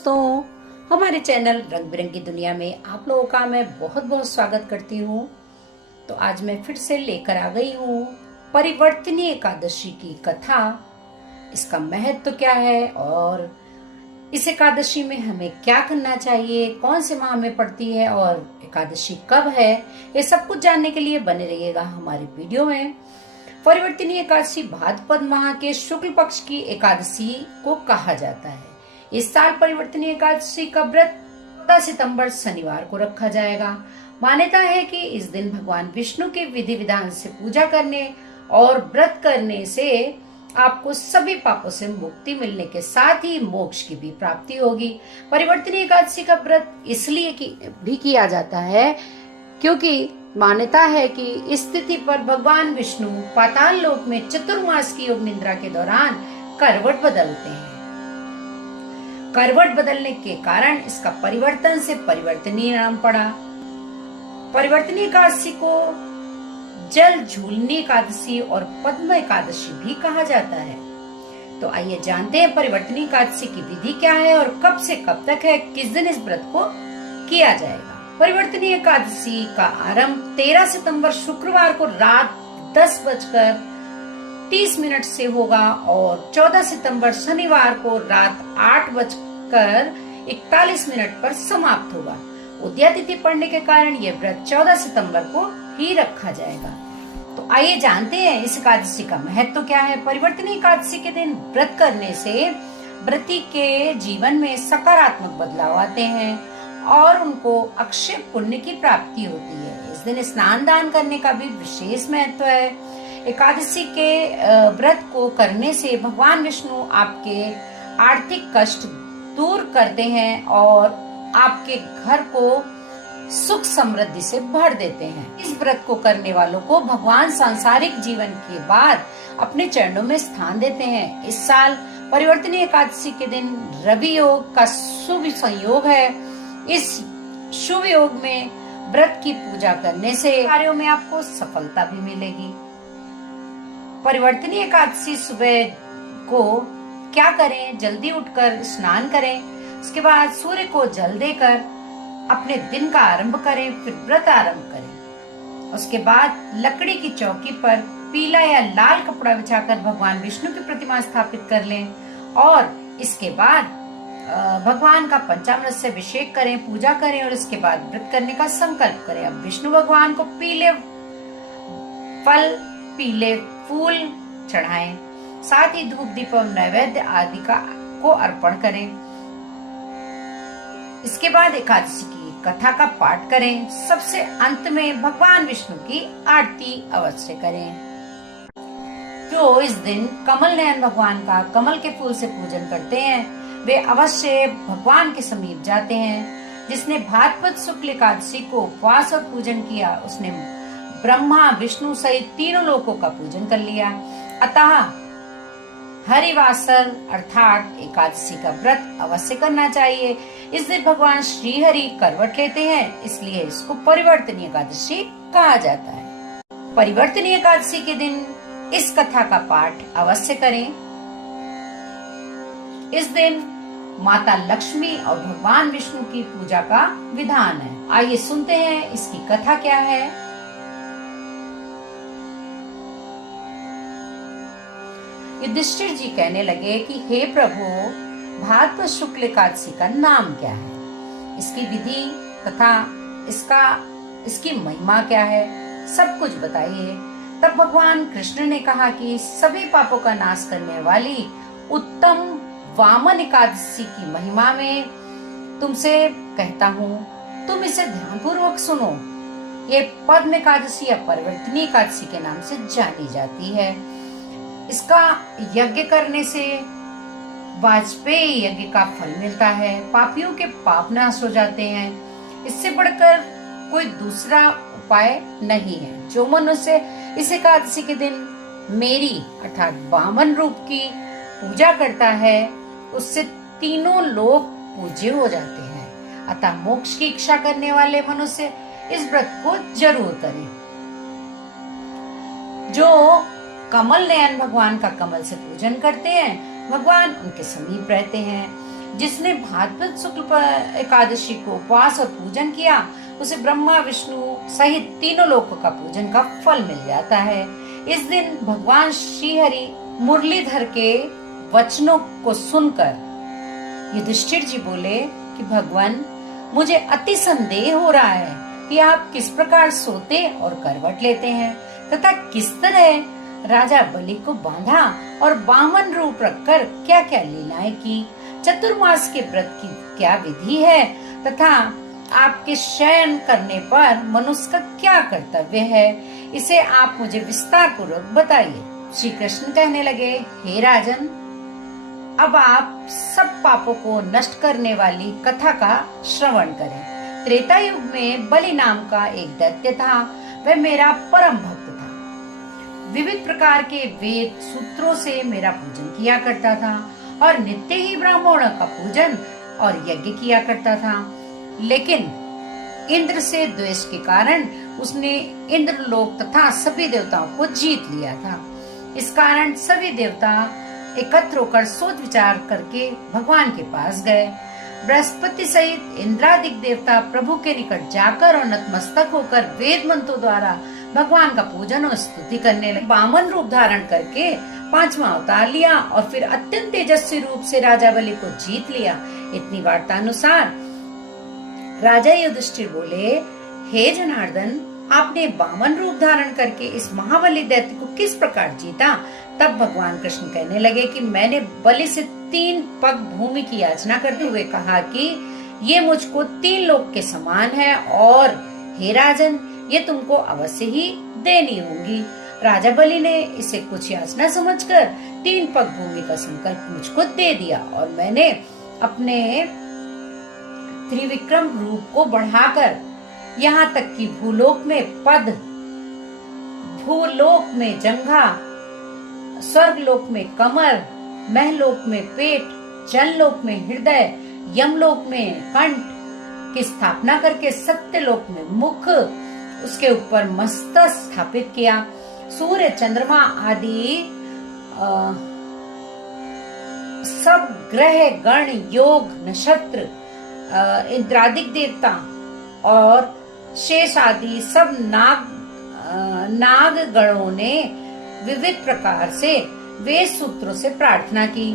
दोस्तों, हमारे चैनल रंग बिरंगी दुनिया में आप लोगों का मैं बहुत बहुत स्वागत करती हूँ। तो आज मैं फिर से लेकर आ गई हूँ परिवर्तनी एकादशी की कथा। इसका महत्व क्या है और इस एकादशी में हमें क्या करना चाहिए, कौन से माह में पड़ती है और एकादशी कब है, ये सब कुछ जानने के लिए बने रहिएगा हमारे वीडियो में। परिवर्तनी एकादशी भाद्रपद माह के शुक्ल पक्ष की एकादशी को कहा जाता है। इस साल परिवर्तनी एकादशी का व्रत 14 सितंबर शनिवार को रखा जाएगा। मान्यता है कि इस दिन भगवान विष्णु के विधि विधान से पूजा करने और व्रत करने से आपको सभी पापों से मुक्ति मिलने के साथ ही मोक्ष की भी प्राप्ति होगी। परिवर्तनी एकादशी का व्रत इसलिए भी किया जाता है क्योंकि मान्यता है कि इस तिथि पर भगवान विष्णु पाताल लोक में चतुर्मास की योग निद्रा के दौरान करवट बदलते हैं। करवट बदलने के कारण इसका परिवर्तन से परिवर्तनीय नाम पड़ा। परिवर्तनी एकादशी को जल झूलनी एकादशी और पद्म एकादशी भी कहा जाता है। तो आइए जानते हैं परिवर्तनी एकादशी की विधि क्या है और कब से कब तक है, किस दिन इस व्रत को किया जाएगा। परिवर्तनी एकादशी का आरंभ 13 सितंबर शुक्रवार को रात 10:30 से होगा और 14 सितंबर शनिवार को रात 8:41 पर समाप्त होगा। उदया तिथि पड़ने के कारण यह व्रत 14 सितंबर को ही रखा जाएगा। तो आइए जानते हैं इस एकादशी का महत्व क्या है। परिवर्तनी एकादशी के दिन व्रत करने से व्रती के जीवन में सकारात्मक बदलाव आते हैं और उनको अक्षय पुण्य की प्राप्ति होती है। इस दिन स्नान दान करने का भी विशेष महत्व है। एकादशी के व्रत को करने से भगवान विष्णु आपके आर्थिक कष्ट दूर करते हैं और आपके घर को सुख समृद्धि से भर देते हैं। इस व्रत को करने वालों को भगवान सांसारिक जीवन के बाद अपने चरणों में स्थान देते हैं। इस साल परिवर्तनी एकादशी के दिन रवि योग का शुभ संयोग है। इस शुभ योग में व्रत की पूजा करने से कार्यों में आपको सफलता भी मिलेगी। परिवर्तनी एकादशी सुबह को क्या करें, जल्दी उठकर स्नान करें, उसके बाद सूर्य को जल देकर अपने दिन का आरंभ करें, फिर व्रत आरंभ करें। उसके बाद लकड़ी की चौकी पर पीला या लाल कपड़ा बिछाकर भगवान विष्णु की प्रतिमा स्थापित कर लें और इसके बाद भगवान का पंचामृत से अभिषेक करें, पूजा करें और इसके बाद व्रत करने का संकल्प करें। अब विष्णु भगवान को पीले फल, पीले फूल चढ़ाएं, साथ ही धूप दीप और नैवेद्य आदि को अर्पण करें। इसके बाद एकादशी की कथा का पाठ करें। सबसे अंत में भगवान विष्णु की आरती अवश्य करें। जो इस दिन कमल नयन भगवान का कमल के फूल से पूजन करते हैं वे अवश्य भगवान के समीप जाते हैं। जिसने भाद्रपद शुक्ल एकादशी को उपवास और पूजन किया उसने ब्रह्मा विष्णु सहित तीनों लोकों का पूजन कर लिया। अतः हरिवासर अर्थात एकादशी का व्रत अवश्य करना चाहिए। इस दिन भगवान श्री हरि करवट लेते हैं, इसलिए इसको परिवर्तनी एकादशी कहा जाता है। परिवर्तनी एकादशी के दिन इस कथा का पाठ अवश्य करें। इस दिन माता लक्ष्मी और भगवान विष्णु की पूजा का विधान है। आइए सुनते हैं इसकी कथा क्या है। युधिष्ठिर जी कहने लगे कि हे प्रभु, भाद्रपद शुक्ल एकादशी का नाम क्या है, इसकी विधि तथा इसकी महिमा क्या है, सब कुछ बताइए। तब भगवान कृष्ण ने कहा कि सभी पापों का नाश करने वाली उत्तम वामन एकादशी की महिमा में तुमसे कहता हूँ, तुम इसे ध्यानपूर्वक सुनो। ये पद्म एकादशी या परिवर्तनी एकादशी के नाम से जानी जाती है। इसका यज्ञ करने से वाजपेयी यज्ञ का फल मिलता है, पापियों के पाप नाश हो जाते हैं। इससे बढ़कर कोई दूसरा उपाय नहीं है। जो मनुष्य इस एकादशी के दिन मेरी अर्थात वामन रूप की पूजा करता है उससे तीनों लोग पूज्य हो जाते हैं। अतः मोक्ष की इच्छा करने वाले मनुष्य इस व्रत को जरूर करें। जो कमल नयन भगवान का कमल से पूजन करते हैं भगवान उनके समीप रहते हैं। जिसने भाद्रपद शुक्ल एकादशी को उपवास और पूजन किया उसे ब्रह्मा विष्णु सहित तीनों लोकों का पूजन का फल मिल जाता है। इस दिन भगवान श्री हरि मुरलीधर के वचनों को सुनकर युधिष्ठिर जी बोले कि भगवान, मुझे अति संदेह हो रहा है कि आप किस प्रकार सोते और करवट लेते हैं तथा किस तरह राजा बलि को बांधा और बामन रूप रखकर क्या क्या लीलाएं की, चतुर्मास के व्रत की क्या विधि है तथा आपके शयन करने पर मनुष्य का क्या कर्तव्य है, इसे आप मुझे विस्तार पूर्वक बताइए। श्री कृष्ण कहने लगे, हे राजन, अब आप सब पापों को नष्ट करने वाली कथा का श्रवण करें। त्रेता युग में बलि नाम का एक दैत्य था। वह मेरा परम भक्त था। विविध प्रकार के वेद सूत्रों से मेरा पूजन किया करता था और नित्य ही ब्राह्मणों का पूजन और यज्ञ किया करता था। लेकिन इंद्र से द्वेष के कारण उसने इंद्रलोक तथा सभी देवताओं को जीत लिया था। इस कारण सभी देवता एकत्र होकर सोच विचार करके भगवान के पास गए। बृहस्पति सहित इंद्रादिक देवता प्रभु के निकट जाकर और नतमस्तक होकर वेद मंत्रों द्वारा भगवान का पूजन और स्तुति करने लगे। बामन रूप धारण करके 5वां अवतार लिया और फिर अत्यंत तेजस्वी रूप से राजा बलि को जीत लिया। इतनी वार्ता अनुसार राजा युधिष्ठिर बोले, हे जनार्दन, आपने बामन रूप धारण करके इस महाबली दैत्य को किस प्रकार जीता? तब भगवान कृष्ण कहने लगे कि मैंने बलि से 3 पग भूमि की याचना करते हुए कहा कि ये मुझको 3 लोक के समान है और हे राजन, ये तुमको अवश्य ही देनी होंगी। राजा बलि ने इसे कुछ याचना समझकर 3 पग भूमि का संकल्प मुझको दे दिया और मैंने अपने त्रिविक्रम रूप को बढ़ाकर यहाँ तक कि भूलोक में पद, भूलोक में जंघा, स्वर्गलोक में कमर, महलोक में पेट, जललोक में हृदय, यमलोक में कंठ की स्थापना करके सत्यलोक में मुख, उसके ऊपर मस्तक स्थापित किया। सूर्य, चंद्रमा आदि सब ग्रह, गण, योग, नक्षत्र, इंद्रादिक देवता और शेष आदि सब नाग गणों ने विविध प्रकार से वेद सूत्रों से प्रार्थना की।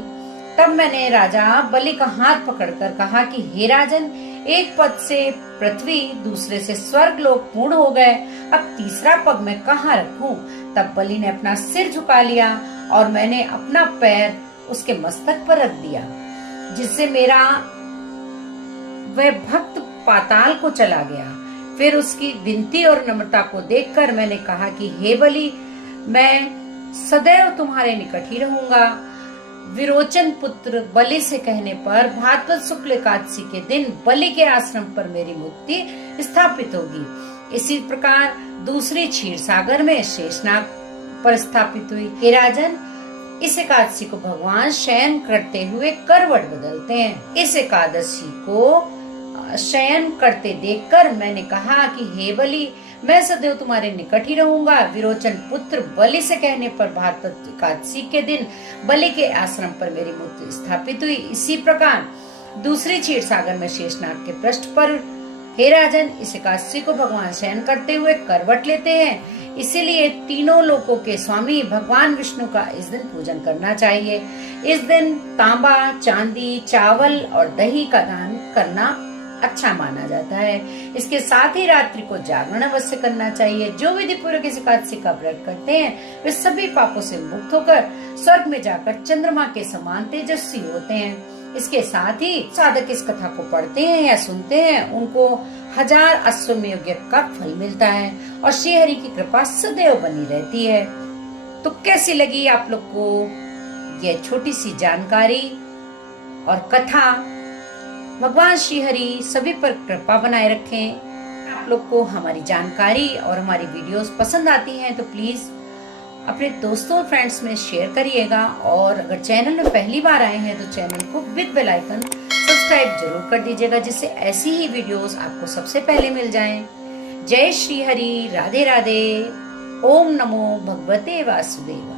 तब मैंने राजा बलि का हाथ पकड़कर कहा कि हे राजन, एक पद से पृथ्वी, दूसरे से स्वर्ग लोक पूर्ण हो गए, अब तीसरा पग मैं कहाँ रखूं? तब बलि ने अपना सिर झुका लिया और मैंने अपना पैर उसके मस्तक पर रख दिया, जिससे मेरा वह भक्त पाताल को चला गया। फिर उसकी विनती और नम्रता को देखकर मैंने कहा कि हे बलि, मैं सदैव तुम्हारे निकट ही रहूंगा। विरोचन पुत्र बलि से कहने पर भाद्रपद शुक्ल एकादशी के दिन बलि के आश्रम पर मेरी मूर्ति स्थापित होगी। इसी प्रकार दूसरी क्षीर सागर में शेषनाग पर स्थापित हुई। हे राजन, इस एकादशी को भगवान शयन करते हुए करवट बदलते हैं। इस एकादशी को शयन करते देखकर मैंने कहा कि हे बलि, मैं सदैव तुम्हारे निकट ही रहूंगा। विरोचन पुत्र बलि से कहने पर भाद्रपद एकादशी के दिन बलि के आश्रम पर मेरी मूर्ति स्थापित हुई। इसी प्रकार दूसरी क्षीर सागर में शेषनाग के पृष्ठ पर हे राजन, इस एकादशी को भगवान शयन करते हुए करवट लेते हैं। इसीलिए तीनों लोकों के स्वामी भगवान विष्णु का इस दिन पूजन करना चाहिए। इस दिन तांबा, चांदी, चावल और दही का दान करना अच्छा माना जाता है। इसके साथ ही रात्रि को जागरण अवश्य करना चाहिए। जो विधि पूर्वक इस एकादशी का व्रत करते हैं वे सभी पापों से मुक्त होकर स्वर्ग में जाकर चंद्रमा के समान तेजस्वी होते हैं। इसके साथ ही साधक इस कथा को पढ़ते हैं या सुनते हैं, उनको 1000 अश्वमेध यज्ञ का फल मिलता है और श्री हरि की कृपा सदैव बनी रहती है। तो कैसी लगी आप लोग को यह छोटी सी जानकारी और कथा? भगवान श्री हरि सभी पर कृपा बनाए रखें। आप लोग को हमारी जानकारी और हमारी वीडियोस पसंद आती हैं तो प्लीज अपने दोस्तों और फ्रेंड्स में शेयर करिएगा और अगर चैनल में पहली बार आए हैं तो चैनल को विद बेल आइकन सब्सक्राइब जरूर कर दीजिएगा, जिससे ऐसी ही वीडियोस आपको सबसे पहले मिल जाएं। जय श्री हरि, राधे राधे, ओम नमो भगवते वासुदेव।